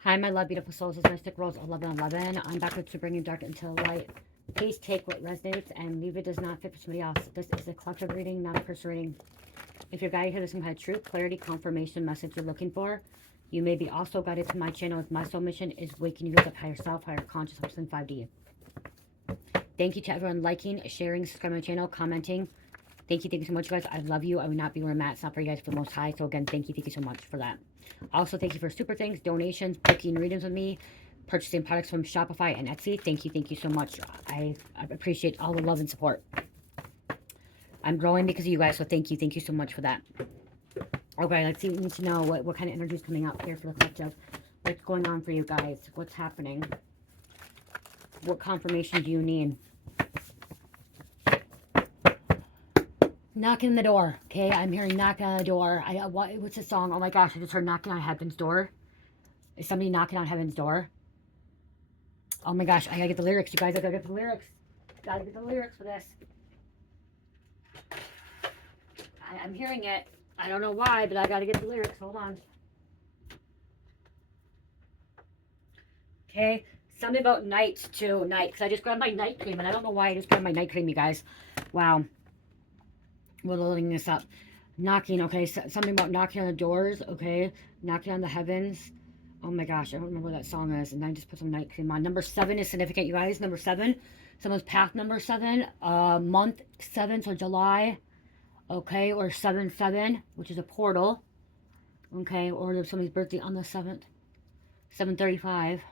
Hi, my love, beautiful souls. It's Mystic Rose 1111. I'm back to bring you dark into the light. Please take what resonates and leave it does not fit for somebody else. This is a collective reading, not a personal reading. If you're guided here to some kind of truth, clarity, confirmation message you're looking for, you may be also guided to my channel as my soul mission is waking you up higher self, higher consciousness in 5D. Thank you to everyone liking, sharing, subscribing to my channel, commenting. Thank you so much, guys. I love you. I would not be where I'm at. It's not for you guys, for the most high. So again, thank you so much for that. Also, thank you for super things, donations, booking readings with me, purchasing products from Shopify and Etsy. Thank you so much. I appreciate all the love and support. I'm growing because of you guys, so thank you so much for that. Okay, let's see. We need to know what kind of energy is coming up here for the collective. What's going on for you guys? What's happening? What confirmation do you need? Knocking on the door, okay? I'm hearing knocking on the door. What's the song? Oh my gosh, I just heard knocking on heaven's door. Is somebody knocking on heaven's door? Oh my gosh, I gotta get the lyrics, you guys. I gotta get the lyrics. Gotta get the lyrics for this. I'm hearing it. I don't know why, but I gotta get the lyrics. Hold on. Okay, something about night too. Night, because I just grabbed my night cream, and I don't know why I just grabbed my night cream, you guys. Wow. We're loading this up. Knocking, okay, so, something about knocking on the doors, okay, knocking on the heavens. Oh my gosh, I don't remember what that song is, and I just put some night cream on. Number 7 is significant, you guys. Number 7, someone's path number 7, month 7, so July, okay, or 7/7, which is a portal, okay, or there's somebody's birthday on the 7th, 7/35.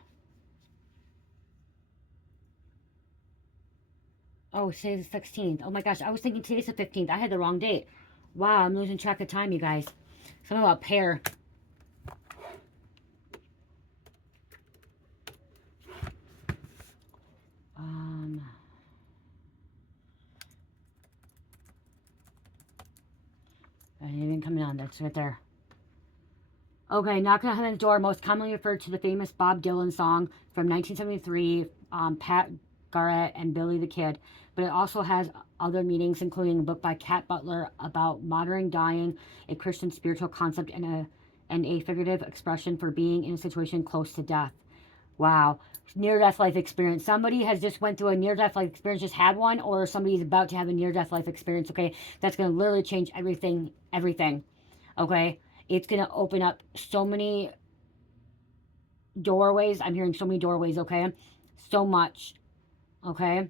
Oh, today's the 16th. Oh my gosh, I was thinking today's the 15th. I had the wrong date. Wow, I'm losing track of time, you guys. Something about pair. Anything coming on? That's right there. Okay, Knocking on Heaven's Door, most commonly referred to the famous Bob Dylan song from 1973, Pat Garrett and Billy the Kid. But it also has other meanings, including a book by Cat Butler about modern dying, a Christian spiritual concept, and a figurative expression for being in a situation close to death. Wow. Near-death life experience. Somebody has just went through a near-death life experience, just had one, or somebody's about to have a near-death life experience, okay? That's going to literally change everything, okay? It's going to open up so many doorways. I'm hearing so many doorways, okay? So much, okay?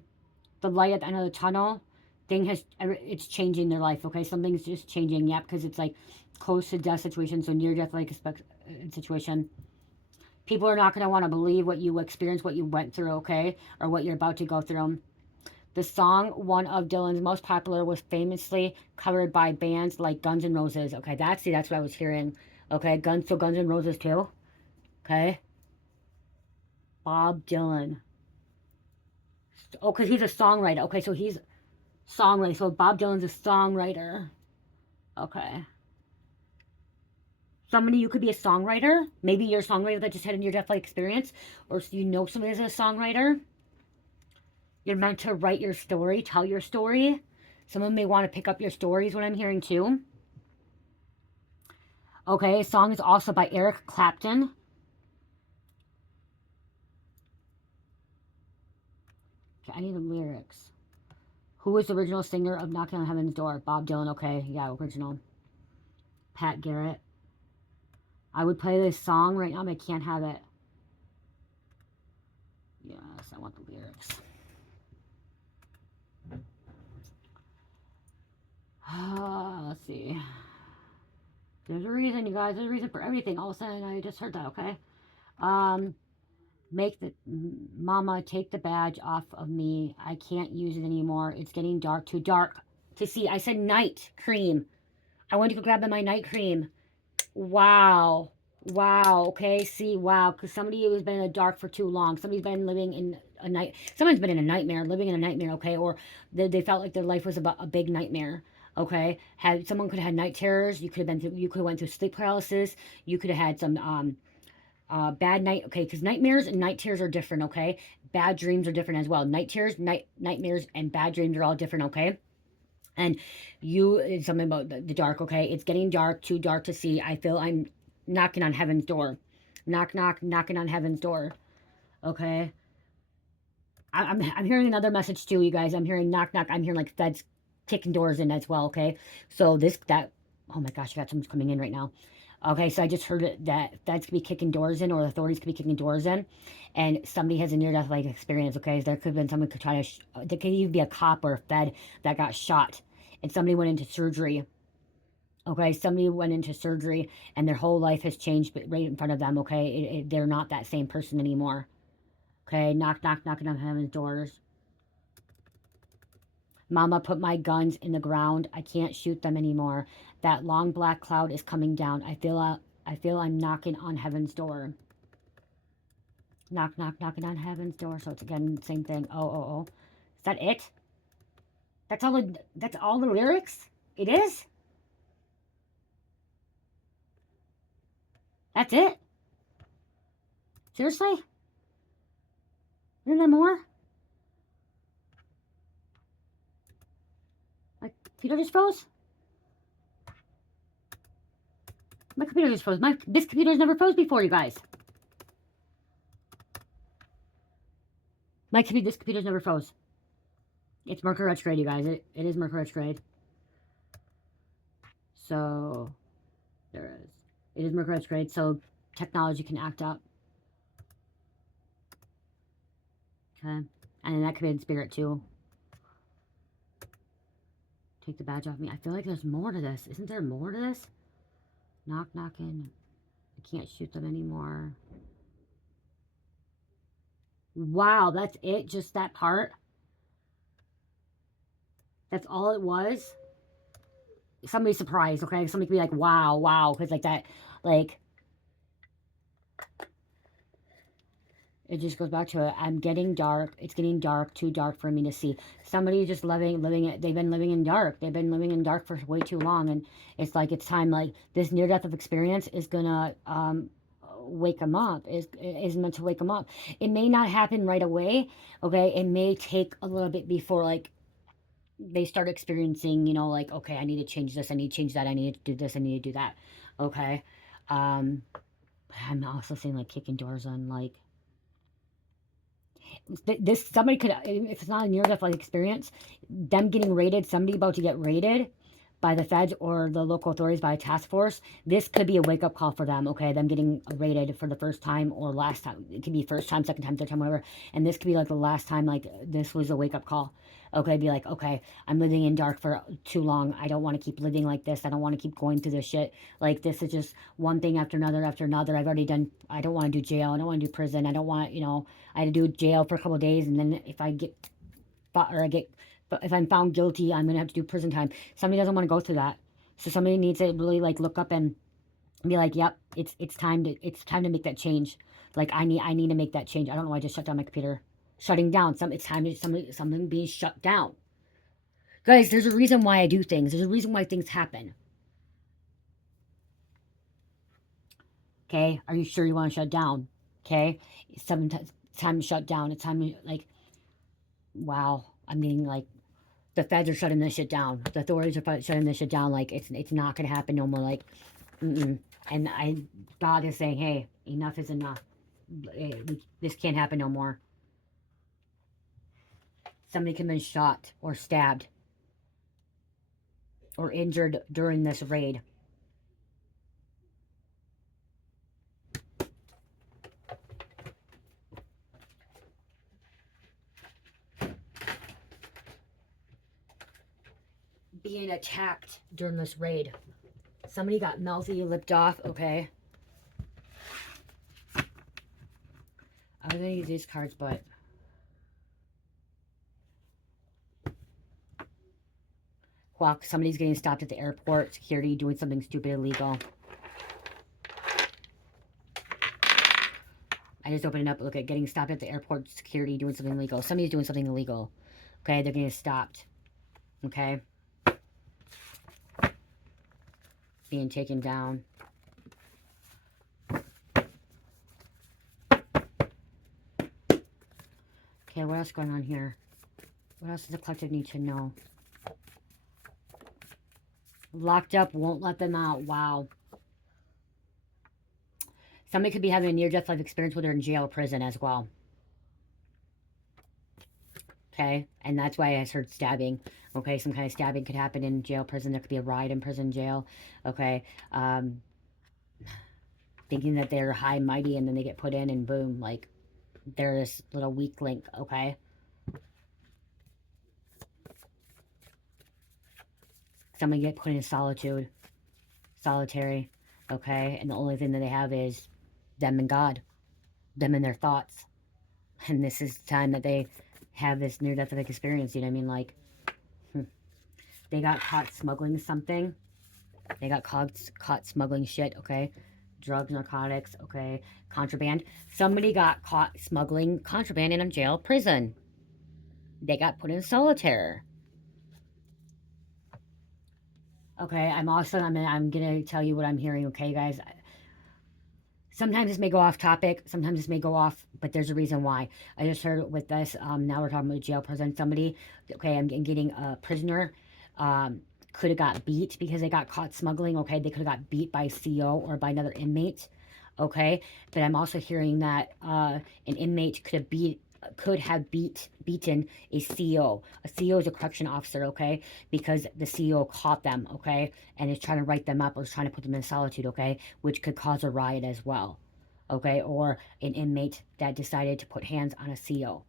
The light at the end of the tunnel, it's changing their life, okay? Something's just changing, yeah, because it's like close to death situation, so near-death life situation. People are not going to want to believe what you experienced, what you went through, okay? Or what you're about to go through. The song, one of Dylan's most popular, was famously covered by bands like Guns N' Roses. Okay, that's what I was hearing. Okay, Guns N' Roses too. Okay. Bob Dylan. Oh, because he's a songwriter. Okay, so he's songwriter. So Bob Dylan's a songwriter. Okay. Somebody, you could be a songwriter. Maybe you're a songwriter that just had a near-death life experience. Or you know somebody that's a songwriter. You're meant to write your story, tell your story. Someone may want to pick up your stories, what I'm hearing too. Okay, a song is also by Eric Clapton. Okay, I need the lyrics. Who was the original singer of Knocking on Heaven's Door? Bob Dylan, okay, yeah, original. Pat Garrett. I would play this song right now, but I can't have it. Yes, I want the lyrics. Let's see. There's a reason, you guys. There's a reason for everything. All of a sudden, I just heard that, okay? Mama, take the badge off of me. I can't use it anymore. It's getting dark, too dark to see. I said night cream. I went to go grab my night cream. Wow. Wow. Okay. See, wow. Because somebody has been in the dark for too long. Somebody's been living in a night. Someone's been in a nightmare, living in a nightmare. Okay. Or they felt like their life was about a big nightmare. Okay. Someone could have had night terrors. You could have went through sleep paralysis. You could have had some, bad night. Okay. Because nightmares and night terrors are different. Okay. Bad dreams are different as well. Night terrors, nightmares, and bad dreams are all different. Okay. And it's something about the dark, okay? It's getting dark, too dark to see. I feel I'm knocking on heaven's door. Knock, knock, knocking on heaven's door. Okay. I'm hearing another message too, you guys. I'm hearing knock, knock. I'm hearing like feds kicking doors in as well, okay? So oh my gosh, I got someone coming in right now. Okay, so I just heard that feds could be kicking doors in, or authorities could be kicking doors in, and somebody has a near-death like experience, okay? There could have been someone could try to, there could even be a cop or a fed that got shot, and somebody went into surgery. Okay, somebody went into surgery, and their whole life has changed right in front of them, okay? They're not that same person anymore. Okay, knock, knock, knocking on heaven's doors. Mama put my guns in the ground. I can't shoot them anymore. That long black cloud is coming down. I feel I'm knocking on heaven's door. Knock, knock, knocking on heaven's door. So it's again the same thing. Oh, oh, oh. Is that it? That's all the lyrics? It is? That's it? Seriously? Isn't there more? My computer just froze? My computer just froze. This computer's never froze before, you guys. This computer's never froze. It's Mercury retrograde, you guys. It is Mercury retrograde. So, there is. It is Mercury retrograde, so technology can act up. Okay. And then that could be in spirit, too. Take the badge off me. I feel like there's more to this. Isn't there more to this? Knock, knocking. I can't shoot them anymore. Wow, that's it? Just that part? That's all it was? Somebody's surprised, okay? Somebody could be like, wow, wow. Because like that, like... It just goes back to it. I'm getting dark. It's getting dark, too dark for me to see. Somebody just living it. They've been living in dark. They've been living in dark for way too long. And it's like, it's time, like, this near-death of experience is going to wake them up. Is meant to wake them up. It may not happen right away, okay? It may take a little bit before, like, they start experiencing, you know, like, okay, I need to change this. I need to change that. I need to do this. I need to do that. Okay? I'm also seeing, like, kicking doors on, like, somebody could, if it's not a near-death like experience, them getting raided, somebody about to get raided by the feds or the local authorities by a task force, this could be a wake-up call for them, okay? Them getting raided for the first time or last time. It could be first time, second time, third time, whatever. And this could be like the last time, like, this was a wake-up call. Okay, be like, okay, I'm living in dark for too long. I don't want to keep living like this. I don't want to keep going through this shit. Like, this is just one thing after another after another. I've already done, I don't want to do jail. I don't want to do prison. I don't want, you know, I had to do jail for a couple of days. And then if I get, if I'm found guilty, I'm going to have to do prison time. Somebody doesn't want to go through that. So somebody needs to really, like, look up and be like, yep, it's time to make that change. Like, I need to make that change. I don't know why I just shut down my computer. Shutting down. It's time to something being shut down. Guys, there's a reason why I do things. There's a reason why things happen. Okay? Are you sure you want to shut down? Okay? It's time to shut down. It's time to, like, wow. I mean, like, the feds are shutting this shit down. The authorities are shutting this shit down. Like, it's not going to happen no more. Like, And God is saying, hey, enough is enough. This can't happen no more. Somebody can have been shot or stabbed or injured during this raid. Being attacked during this raid. Somebody got mouthy, lipped off, okay? I was going to use these cards, but... Well, somebody's getting stopped at the airport, security, doing something stupid, illegal. I just opened it up, look at getting stopped at the airport, security, doing something illegal. Somebody's doing something illegal. Okay, they're getting stopped. Okay? Being taken down. Okay, what else is going on here? What else does the collective need to know? Locked up, won't let them out. Wow. Somebody could be having a near-death life experience when they're in jail or prison as well. Okay, and that's why I heard stabbing. Okay, some kind of stabbing could happen in jail, prison. There could be a riot in prison, jail. Okay, thinking that they're high and mighty, and then they get put in, and boom, like they're this little weak link. Okay, somebody get put in solitude, solitary. Okay, and the only thing that they have is them and God, them and their thoughts, and this is the time that they have this near-death experience. You know what I mean? Like, they got caught smuggling something. They got caught smuggling shit, okay? Drugs, narcotics, okay? Contraband. Somebody got caught smuggling contraband in a jail, prison. They got put in solitary. Okay, I'm gonna tell you what I'm hearing, okay, guys? Sometimes this may go off topic, sometimes this may go off, but there's a reason why. I just heard with this, now we're talking about jail, prison, somebody, okay, I'm getting a prisoner, could have got beat because they got caught smuggling, okay, they could have got beat by a CO or by another inmate, okay, but I'm also hearing that, an inmate could have beaten a CO. A CO is a correction officer, okay? Because the CO caught them, okay? And is trying to write them up or is trying to put them in solitude, okay? Which could cause a riot as well, okay? Or an inmate that decided to put hands on a CO.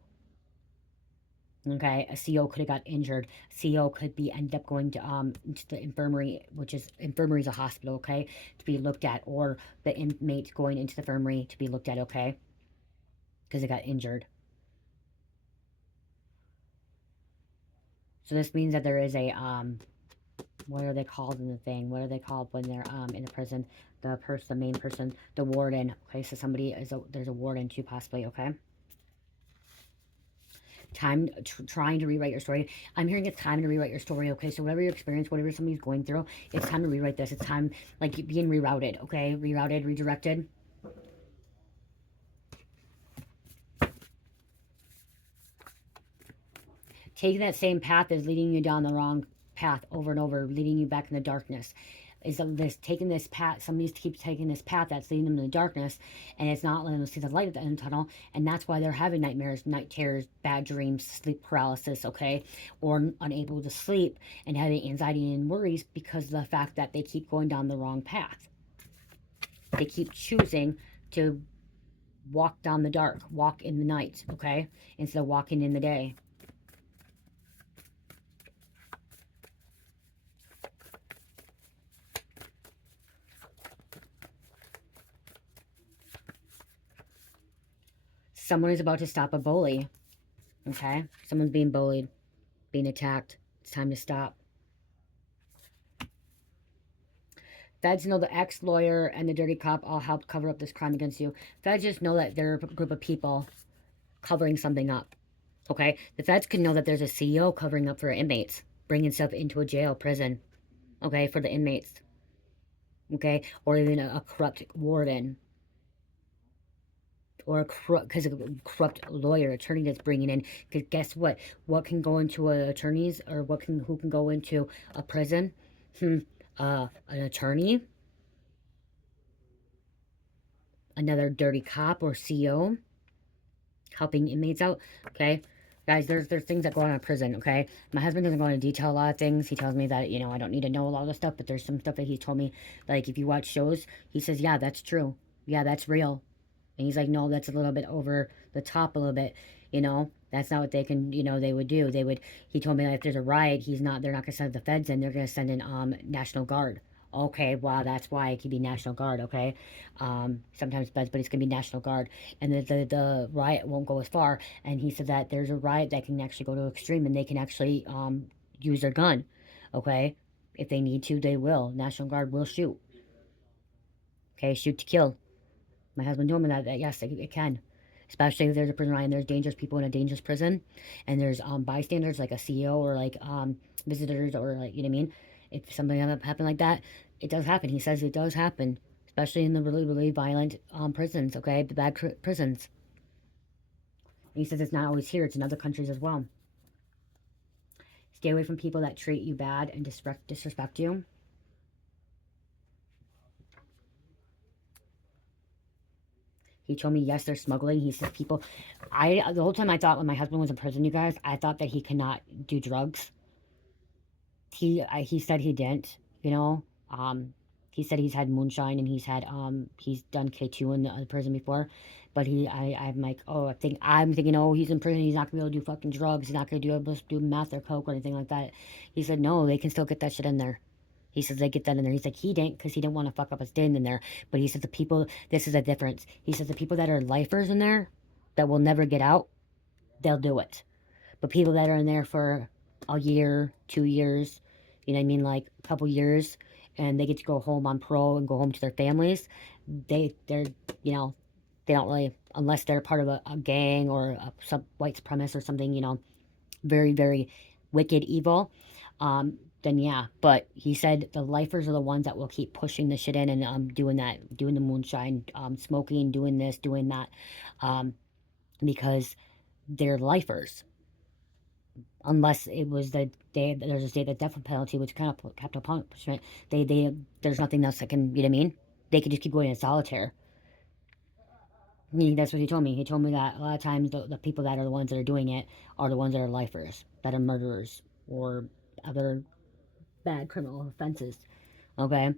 Okay, a CO could have got injured. CO could be end up going to into the infirmary, which is infirmary is a hospital, okay, to be looked at, or the inmate going into the infirmary to be looked at, okay, because they got injured. So this means that there is a, what are they called in the thing? What are they called when they're, in the prison? The main person, the warden. Okay, so there's a warden too, possibly, okay? Trying to rewrite your story. I'm hearing it's time to rewrite your story, okay? So whatever your experience, whatever somebody's going through, it's time to rewrite this. It's time, like, being rerouted, okay? Rerouted, redirected. Taking that same path is leading you down the wrong path over and over, leading you back in the darkness. Is this taking this path? Somebody keeps taking this path that's leading them in the darkness, and it's not letting them see the light at the end of the tunnel, and that's why they're having nightmares, night terrors, bad dreams, sleep paralysis, okay, or unable to sleep and having anxiety and worries because of the fact that they keep going down the wrong path. They keep choosing to walk down the dark, walk in the night, okay, instead of walking in the day. Someone is about to stop a bully, okay? Someone's being bullied, being attacked. It's time to stop. Feds know the ex-lawyer and the dirty cop all helped cover up this crime against you. Feds just know that they're a group of people covering something up, okay? The feds can know that there's a CEO covering up for inmates, bringing stuff into a jail, prison, okay, for the inmates, okay? Or even a corrupt warden. Or because of a corrupt lawyer, attorney that's bringing in. Because guess what? What can go into an attorney's, or who can go into a prison? An attorney, another dirty cop or CO, helping inmates out. Okay, guys, there's things that go on in prison. Okay, my husband doesn't go into detail a lot of things. He tells me that, you know, I don't need to know a lot of the stuff, but there's some stuff that he told me, like, if you watch shows, he says, yeah, that's true. Yeah, that's real. And he's like, no, that's a little bit over the top a little bit. You know, that's not what they can, you know, they would do. He told me that if there's a riot, they're not going to send the feds in. They're going to send in, National Guard. Okay, wow, that's why it could be National Guard, okay? Sometimes feds, but it's going to be National Guard. And the riot won't go as far. And he said that there's a riot that can actually go to extreme, and they can actually, use their gun, okay? If they need to, they will. National Guard will shoot. Okay, shoot to kill. My husband told me that yes, it can. Especially if there's a prison riot and there's dangerous people in a dangerous prison. And there's bystanders like a CEO or like visitors or like, you know what I mean? If something happened like that, it does happen. He says it does happen. Especially in the really, really violent prisons, okay? The bad prisons. And he says it's not always here. It's in other countries as well. Stay away from people that treat you bad and disrespect you. He told me, yes, they're smuggling. He says people, the whole time I thought when my husband was in prison, you guys, I thought that he cannot do drugs. He said he didn't, you know. He said he's had moonshine and he's done K2 in the prison before, but I'm like, oh, I'm thinking, oh, he's in prison, he's not gonna be able to do fucking drugs, he's not gonna be able to do meth or coke or anything like that. He said no, they can still get that shit in there. He says they get that in there. He's like, he didn't, because he didn't want to fuck up his staying in there. But he said the people, this is a difference. He says the people that are lifers in there that will never get out, they'll do it. But people that are in there for a year, 2 years, you know what I mean, like a couple years, and they get to go home on parole and go home to their families, they're, you know, they don't really, unless they're part of a gang or some white supremacist or something, you know, very, very wicked, evil, then yeah. But he said the lifers are the ones that will keep pushing the shit in and doing the moonshine, smoking, doing this, doing that, because they're lifers. Unless it was the day, there's a state of death penalty, which kind of capital punishment. There's nothing else that can, you know what I mean? They could just keep going in solitaire. That's what he told me. He told me that a lot of times the people that are the ones that are doing it are the ones that are lifers, that are murderers, or other bad criminal offenses. Okay?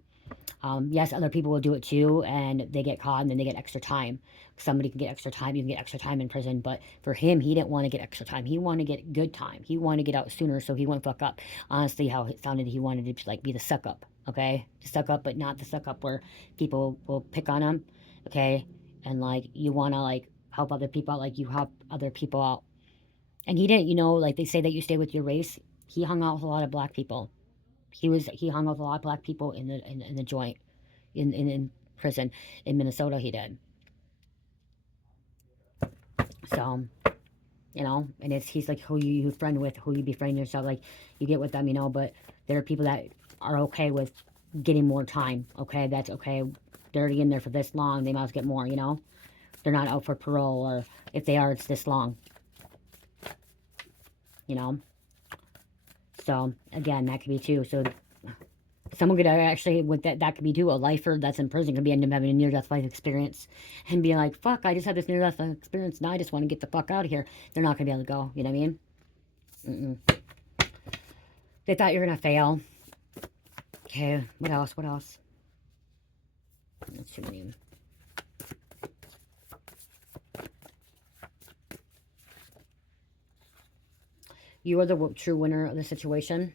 Yes, other people will do it too, and they get caught, and then they get extra time. Somebody can get extra time. You can get extra time in prison, but for him, he didn't want to get extra time. He wanted to get good time. He wanted to get out sooner, so he wouldn't fuck up. Honestly, how it sounded, he wanted to like be the suck up. Okay, the suck up, but not the suck up where people will pick on him. Okay, and like you want to like help other people out, like you help other people out. And he didn't, you know, like they say that you stay with your race. He hung out with a lot of black people. He hung out with a lot of black people in the joint, in prison in Minnesota. He did. So, you know, and he's like, who you friend with, who you befriend yourself, like you get with them, you know. But there are people that are okay with getting more time. Okay, that's okay. They're already in there for this long, they must get more, you know. They're not out for parole, or if they are, it's this long, you know. So again, that could be too. So someone could actually, with that could be too, a lifer that's in prison could be ending up having a near-death life experience and be like, fuck, I just had this near-death life experience, now I just want to get the fuck out of here. They're not going to be able to go, you know what I mean? They thought you were going to fail. Okay, what else? That's too many. You are the true winner of the situation.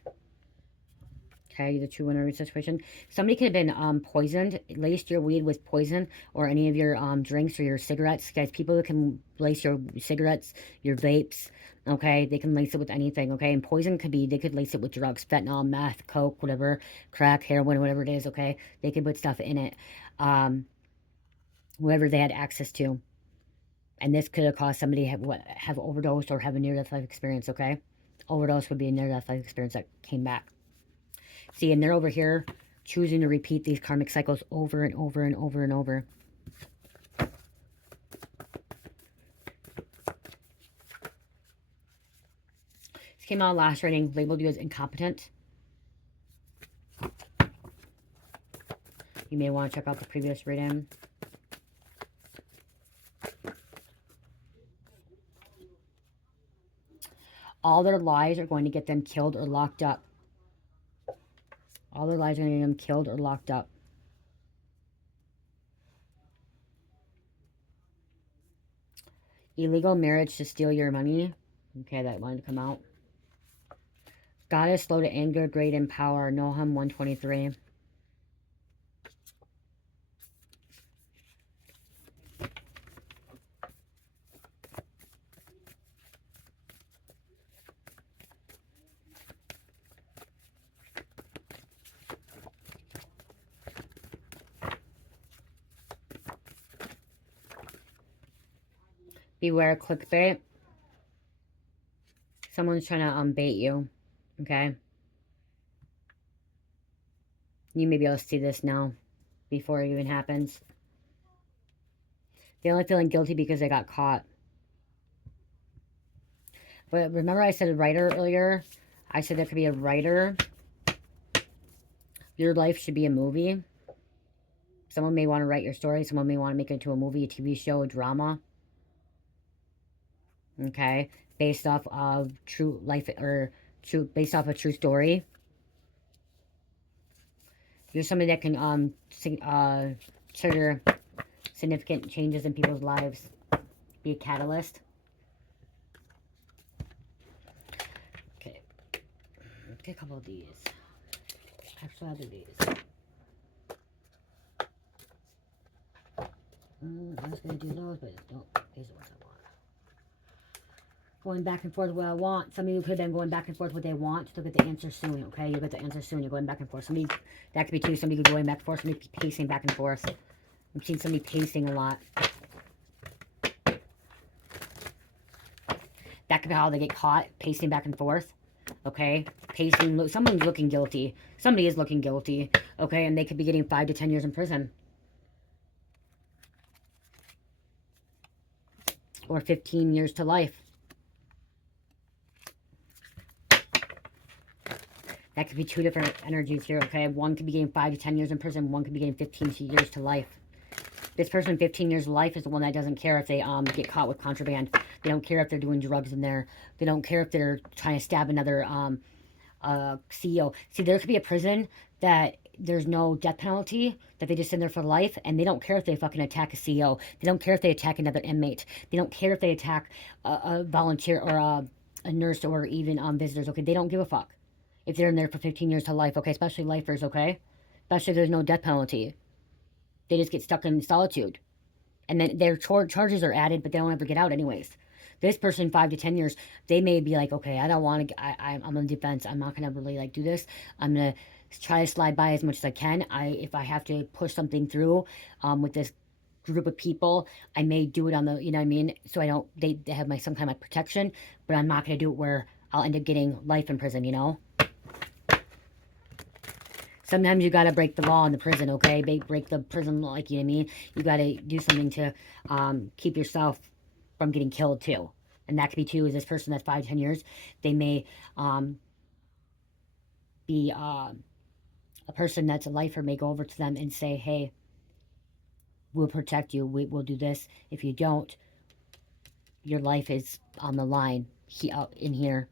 Okay, the true winner of the situation. Somebody could have been poisoned, laced your weed with poison, or any of your drinks or your cigarettes. Guys, people that can lace your cigarettes, your vapes, okay? They can lace it with anything, okay? And poison could be, they could lace it with drugs, fentanyl, meth, coke, whatever, crack, heroin, whatever it is, okay? They could put stuff in it, whoever they had access to. And this could have caused somebody to have overdosed or have a near-death life experience, okay? Overdose would be a near-death life experience that came back. See, and they're over here choosing to repeat these karmic cycles over and over and over and over. This came out last reading, labeled you as incompetent. You may want to check out the previous reading. All their lies are going to get them killed or locked up. All their lies are going to get them killed or locked up. Illegal marriage to steal your money. Okay, that wanted to come out. God is slow to anger, great in power. Nahum 123. Beware clickbait. Someone's trying to bait you. Okay. You may be able to see this now before it even happens. They're only feeling guilty because they got caught. But remember I said a writer earlier? I said there could be a writer. Your life should be a movie. Someone may want to write your story. Someone may want to make it into a movie, a TV show, a drama. Okay, based off of true life or based off a true story. You're somebody that can trigger significant changes in people's lives. Be a catalyst. Okay, get a couple of these. Actually, I'll do these. I was going to do those, but no, these are ones I want. Going back and forth what I want. Some of you could have been going back and forth what they want. You'll get the answer soon, okay? You'll get the answer soon. You're going back and forth. Somebody, that could be two. Somebody could be going back and forth. Somebody could be pacing back and forth. I'm seeing somebody pacing a lot. That could be how they get caught, pacing back and forth, okay? Pacing, someone's looking guilty. Somebody is looking guilty, okay? And they could be getting 5 to 10 years in prison. Or 15 years to life. That could be two different energies here, okay? One could be getting 5 to 10 years in prison. One could be getting 15 years to life. This person, 15 years to life, is the one that doesn't care if they get caught with contraband. They don't care if they're doing drugs in there. They don't care if they're trying to stab another CEO. See, there could be a prison that there's no death penalty, that they just sit in there for life, and they don't care if they fucking attack a CEO. They don't care if they attack another inmate. They don't care if they attack a volunteer or a nurse or even visitors, okay? They don't give a fuck if they're in there for 15 years to life, okay? Especially lifers, okay? Especially if there's no death penalty. They just get stuck in solitude. And then their charges are added, but they don't ever get out anyways. This person, 5 to 10 years, they may be like, okay, I don't want to, I'm on the defense. I'm not going to really, like, do this. I'm going to try to slide by as much as I can. If I have to push something through with this group of people, I may do it on the, you know what I mean? So I don't, they have some kind of protection, but I'm not going to do it where I'll end up getting life in prison, you know? Sometimes you got to break the law in the prison, okay? Break the prison law, like, you know what I mean? You got to do something to keep yourself from getting killed, too. And that could be, too, is this person that's 5 to 10 years, they may be a person that's a lifer may go over to them and say, hey, we'll protect you. We'll do this. If you don't, your life is on the line in here.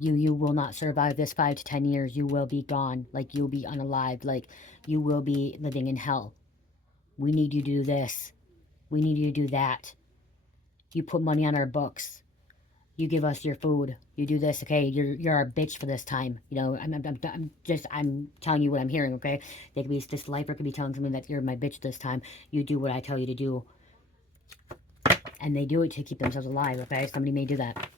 You will not survive this 5 to 10 years. You will be gone. Like, you'll be unalived. Like, you will be living in hell. We need you to do this. We need you to do that. You put money on our books. You give us your food. You do this, okay? You're our bitch for this time. You know, I'm telling you what I'm hearing, okay? They could be, this lifer could be telling somebody that you're my bitch this time. You do what I tell you to do. And they do it to keep themselves alive, okay? Somebody may do that.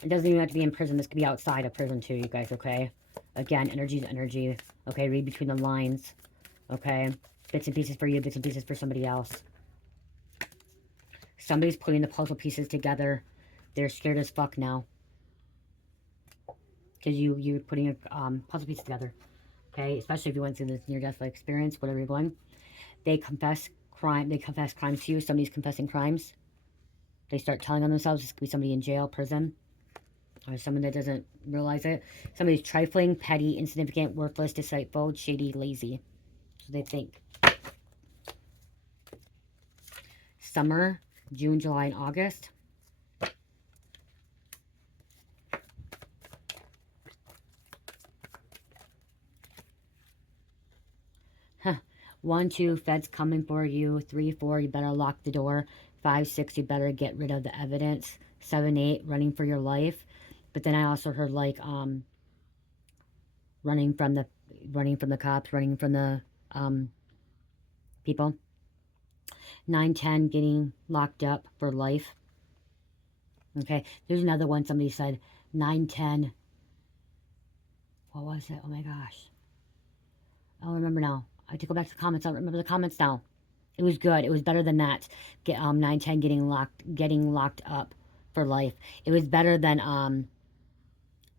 It doesn't even have to be in prison. This could be outside of prison too, you guys, okay? Again, energy is energy. Okay, read between the lines. Okay? Bits and pieces for you, bits and pieces for somebody else. Somebody's putting the puzzle pieces together. They're scared as fuck now. Because you're putting a puzzle piece together. Okay? Especially if you went through this near-death experience, whatever you're going. They confess crime. They confess crimes to you. Somebody's confessing crimes. They start telling on themselves. This could be somebody in jail, prison. Or someone that doesn't realize it. Somebody's trifling, petty, insignificant, worthless, deceitful, shady, lazy. So they think. Summer, June, July, and August. Huh. 1, 2, feds coming for you. 3, 4, you better lock the door. 5, 6, you better get rid of the evidence. 7, 8, running for your life. But then I also heard, like, running from the cops, running from the people. 9, 10, getting locked up for life. Okay, there's another one. Somebody said 9, 10. What was it? Oh my gosh, I don't remember now. I have to go back to the comments. I don't remember the comments now. It was good. It was better than that. 9, 10, getting locked up for life. It was better than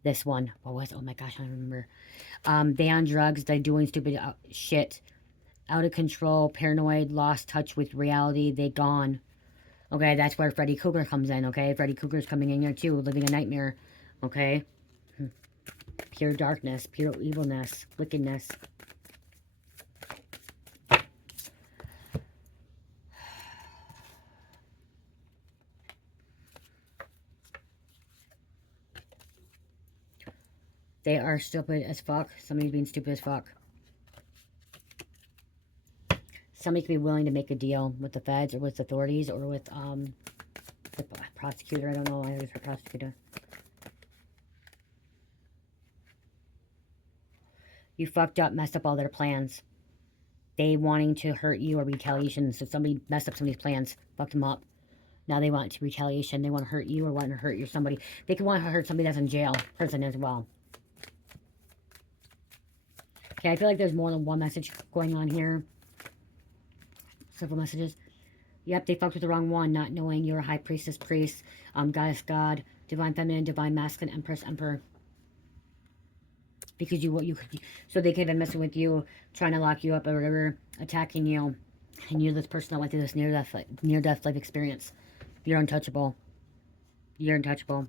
this one. What was it? Oh my gosh, I don't remember. They on drugs. They doing stupid shit. Out of control, paranoid, lost touch with reality. They gone. Okay, that's where Freddy Krueger comes in, okay? Freddy Krueger's coming in here too, living a nightmare, okay? Pure darkness, pure evilness, wickedness. They are stupid as fuck. Somebody's being stupid as fuck. Somebody could be willing to make a deal with the feds or with authorities or with the prosecutor. I don't know why it was her prosecutor. You fucked up, messed up all their plans. They wanting to hurt you or retaliation. So somebody messed up somebody's plans, fucked them up. Now they want to retaliation. They want to hurt you or want to hurt your somebody. They could want to hurt somebody that's in jail, prison as well. Okay, I feel like there's more than one message going on here. Several messages. Yep, they fucked with the wrong one, not knowing you're a high priestess, priest, goddess, god, divine feminine, divine masculine, empress, emperor. Because so they could have been messing with you, trying to lock you up or whatever, attacking you, and you're this person that went through this near-death life experience. You're untouchable. You're untouchable.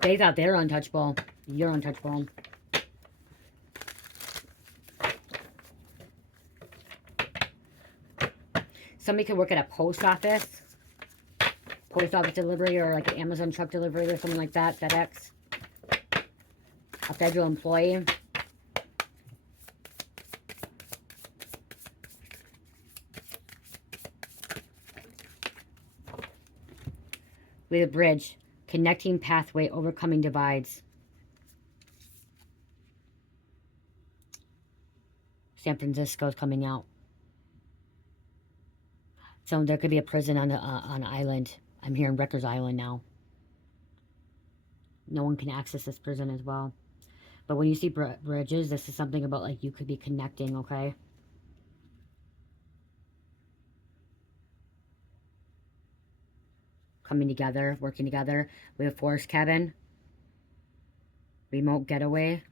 They thought they were untouchable. You're untouchable. Somebody could work at a post office delivery, or like an Amazon truck delivery or something like that, FedEx. A federal employee. With a bridge, connecting pathway, overcoming divides. San Francisco's coming out. So there could be a prison on an island. I'm here in Rikers Island now. No one can access this prison as well. But when you see bridges, this is something about like you could be connecting, okay? Coming together, working together. We have forest cabin. Remote getaway.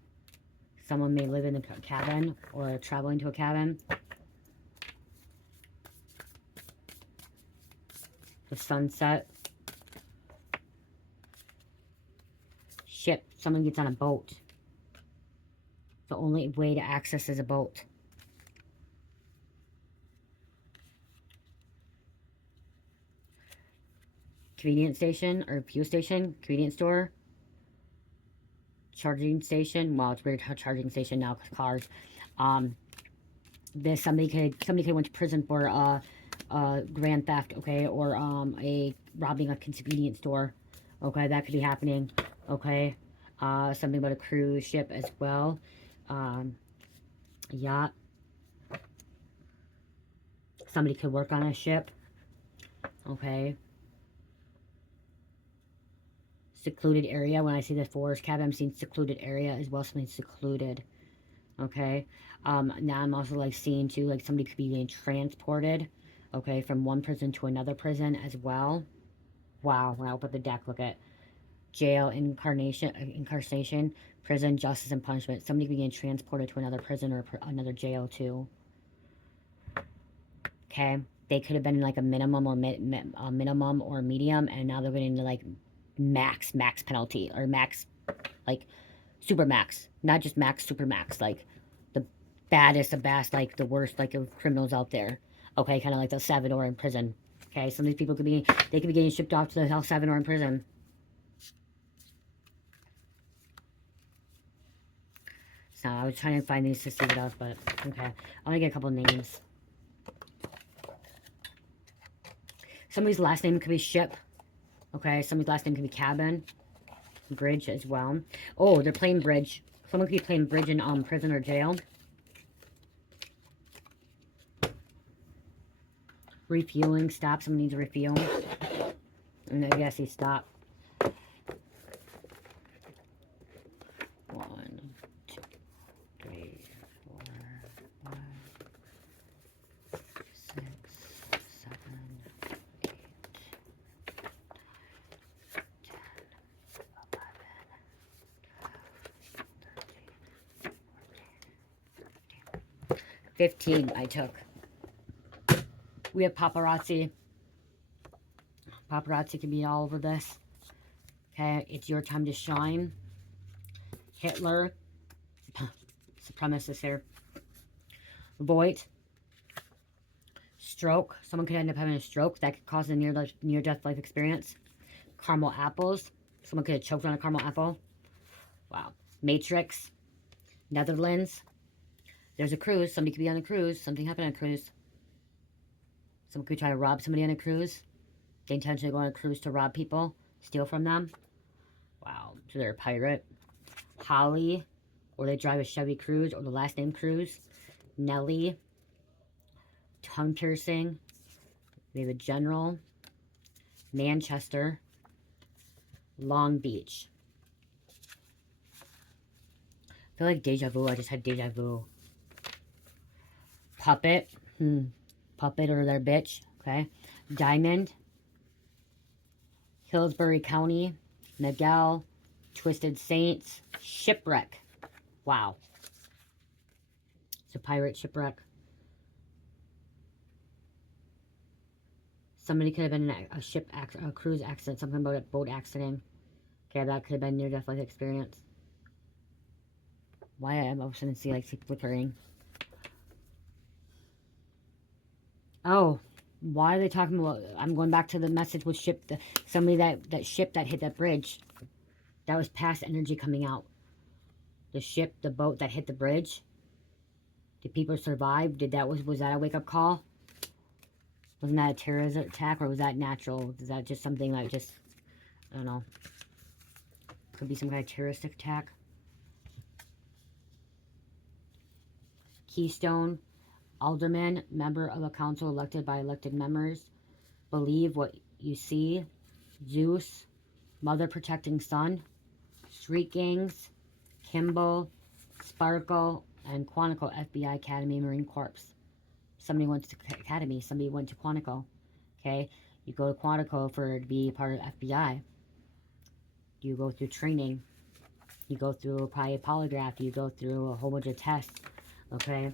Someone may live in a cabin or traveling to a cabin. The sunset. Ship. Someone gets on a boat. The only way to access is a boat. Convenience station or fuel station. Convenience store. Charging station. Well, it's weird how charging station now because cars. Somebody could went to prison for grand theft, okay, or a robbing a convenience store, okay, that could be happening, okay. Something about a cruise ship as well, yacht. Somebody could work on a ship, okay. Secluded area. When I see the forest cabin, I'm seeing secluded area as well, something secluded, okay. Now I'm also like seeing too, like somebody could be being transported, okay, from one prison to another prison as well. Wow, when I open the deck, look at jail, incarceration, prison, justice, and punishment. Somebody could be getting transported to another prison or another jail too. Okay, they could have been in like a minimum or minimum or medium, and now they're getting to like max penalty or max, like super max, not just max, super max, like the baddest, the best, like the worst, like of criminals out there. Okay, kind of like the Salvador in prison. Okay, some of these people could be getting shipped off to the El Salvador in prison. So I was trying to find these to see what else, but okay. I want to get a couple names. Somebody's last name could be ship. Okay, somebody's last name could be cabin. Bridge as well. Oh, they're playing bridge. Someone could be playing bridge in prison or jail. Refueling, stop. Someone needs to refuel. And I guess he stopped. 1, 2, 3, 4, 5, 6, 7, 8, 10, 11, 12, 13, 14, 15. 15 I took. We have paparazzi. Paparazzi can be all over this. Okay, it's your time to shine. Hitler. Supremacist here. Void. Stroke. Someone could end up having a stroke. That could cause a near-death life experience. Caramel apples. Someone could have choked on a caramel apple. Wow. Matrix. Netherlands. There's a cruise. Somebody could be on a cruise. Something happened on a cruise. Someone could try to rob somebody on a cruise. They intentionally go on a cruise to rob people. Steal from them. Wow. So they're a pirate. Holly. Or they drive a Chevy Cruise. Or the last name Cruise. Nelly. Tongue piercing. We have a general. Manchester. Long Beach. I feel like deja vu. I just had deja vu. Puppet. Puppet or their bitch. Okay. Diamond. Hillsbury County. Miguel. Twisted Saints. Shipwreck. Wow. It's a pirate shipwreck. Somebody could have been in a cruise accident. Something about a boat accident. Okay, that could have been near-death life experience. Why am I all of a sudden see like flickering? Oh, why are they talking about? I'm going back to the message with somebody that ship that hit that bridge. That was past energy coming out. The boat that hit the bridge. Did people survive? Was that a wake up call? Wasn't that a terrorist attack, or was that natural? Is that just something like I don't know. Could be some kind of terrorist attack. Keystone. Alderman, member of a council elected by elected members. Believe what you see. Zeus. Mother protecting son. Street gangs. Kimball. Sparkle. And Quantico FBI Academy Marine Corps. Somebody went to Academy. Somebody went to Quantico. Okay? You go to Quantico to be part of FBI. You go through training. You go through probably a polygraph. You go through a whole bunch of tests. Okay?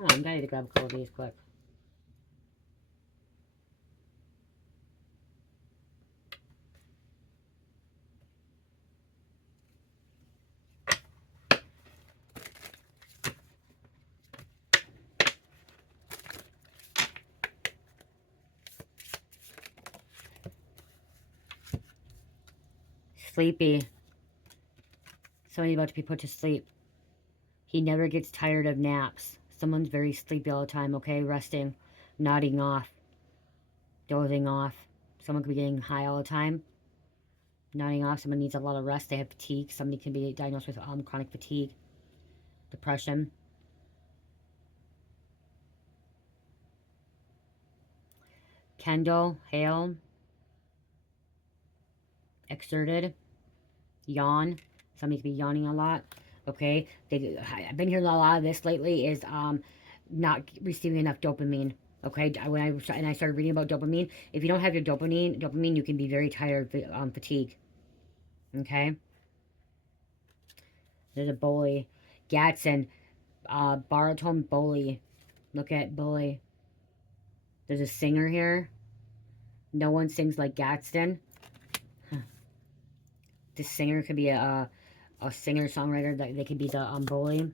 Oh, I'm going to grab a couple of these quick. Sleepy. Somebody about to be put to sleep. He never gets tired of naps. Someone's very sleepy all the time, okay? Resting, nodding off, dozing off. Someone could be getting high all the time. Nodding off. Someone needs a lot of rest. They have fatigue. Somebody can be diagnosed with chronic fatigue. Depression. Kendall, Hale. Exerted. Yawn. Somebody could be yawning a lot. Okay, I've been hearing a lot of this lately is not receiving enough dopamine. Okay, when I started reading about dopamine, if you don't have your dopamine, you can be very tired, fatigue. Okay, there's a bully, Gatson, baritone bully. Look at bully. There's a singer here. No one sings like Gadsden. Huh. This singer could be a singer-songwriter. That they could be the bully.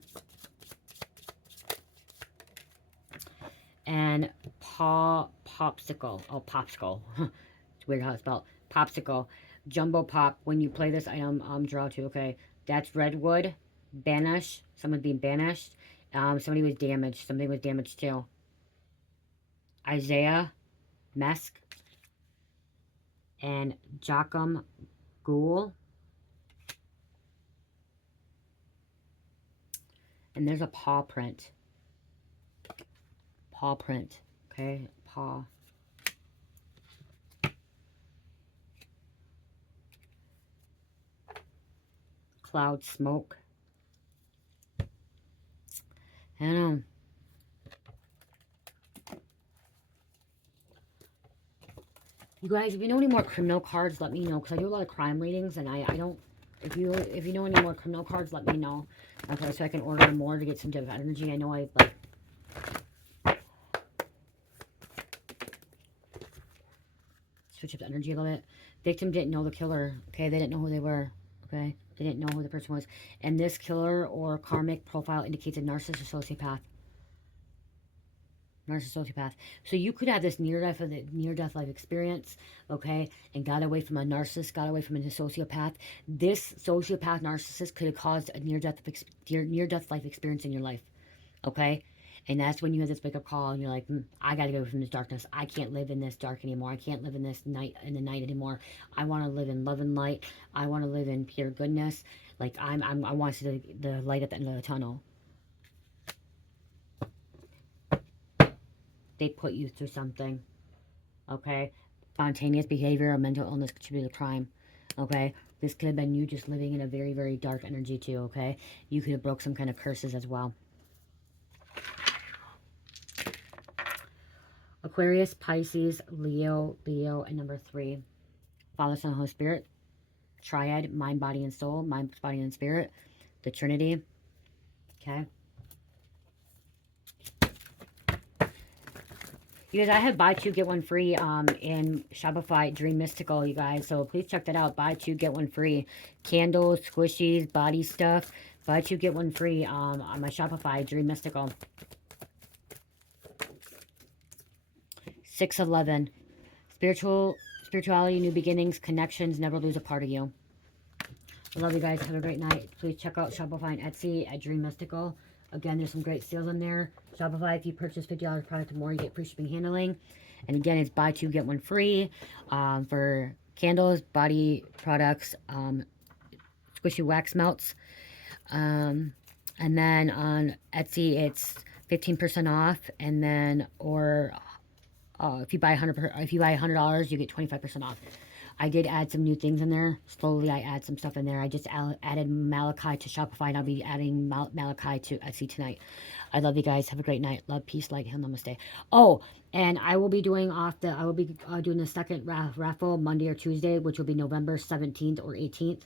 And popsicle. Oh, popsicle. It's weird how it's spelled. Popsicle. Jumbo pop. When you play this item, draw to. Okay, that's redwood. Banish. Someone being banished. Somebody was damaged. Something was damaged too. Isaiah. Mesk. And Joachim Ghoul. And there's a paw print. Paw print. Okay, paw. Cloud smoke. I don't know. You guys, if you know any more criminal cards, let me know. Because I do a lot of crime readings. And I don't... if you know any more criminal cards, let me know. Okay, so I can order more to get some type of energy. I know I like switch up the energy a little bit. Victim didn't know the killer. Okay, they didn't know who they were. Okay, they didn't know who the person was. And this killer or karmic profile indicates a narcissist or sociopath. Sociopath. So you could have this near-death life experience, okay, and got away from a narcissist, got away from a sociopath. This sociopath narcissist could have caused a near-death life experience in your life, okay? And that's when you have this wake-up call, and you're like, I got to go from this darkness. I can't live in this dark anymore. I can't live in this night anymore. I want to live in love and light. I want to live in pure goodness. Like I want to see the light at the end of the tunnel. They put you through something, okay? Spontaneous behavior or mental illness contributed to crime, okay? This could have been you just living in a very, very dark energy too, okay? You could have broke some kind of curses as well. Aquarius, Pisces, Leo, and number 3. Father, Son, Holy Spirit. Triad, mind, body, and soul. Mind, body, and spirit. The Trinity, okay? You guys, I have buy 2, get 1 free in Shopify Dream Mystical, you guys. So please check that out. Buy 2, get 1 free. Candles, squishies, body stuff. Buy 2, get 1 free on my Shopify Dream Mystical. 611. Spirituality, new beginnings, connections, never lose a part of you. I love you guys. Have a great night. Please check out Shopify and Etsy at Dream Mystical. Again, there's some great sales in there. Shopify, if you purchase $50 product or more, you get free shipping handling. And again, it's buy 2, get 1 free for candles, body products, squishy wax melts. And then on Etsy, it's 15% off. And then, if you buy $100, you get 25% off. I did add some new things in there. Slowly, I add some stuff in there. I just added Malachi to Shopify, and I'll be adding Malachi to Etsy tonight. I love you guys. Have a great night. Love, peace, light, heal, namaste. Oh, and I will be doing doing the second raffle Monday or Tuesday, which will be November 17th or 18th.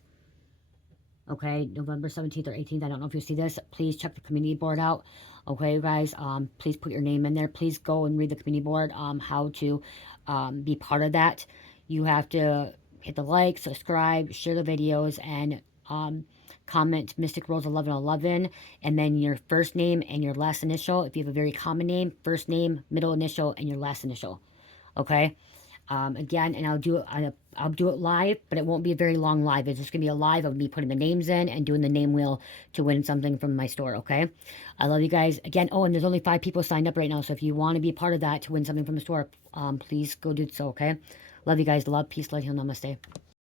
Okay, November 17th or 18th. I don't know if you'll see this. Please check the community board out. Okay, you guys. Please put your name in there. Please go and read the community board. How to be part of that. You have to hit the like, subscribe, share the videos, and comment Mystic Rose 1111, and then your first name and your last initial. If you have a very common name, first name, middle initial, and your last initial. Okay. Again, and I'll do it live, but it won't be a very long live. It's just gonna be a live. I'll be putting the names in and doing the name wheel to win something from my store. Okay. I love you guys again. Oh, and there's only 5 people signed up right now, so if you want to be a part of that to win something from the store, please go do so. Okay. Love you guys. Love, peace, light, heal, namaste.